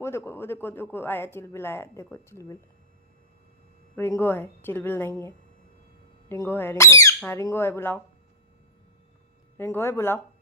वो देखो देखो आया चिलबिल आया, देखो चिलबिल। रिंगो है, चिलबिल नहीं है। रिंगो है, रिंगो। हाँ रिंगो है, बुलाओ। रिंगो है, बुलाओ।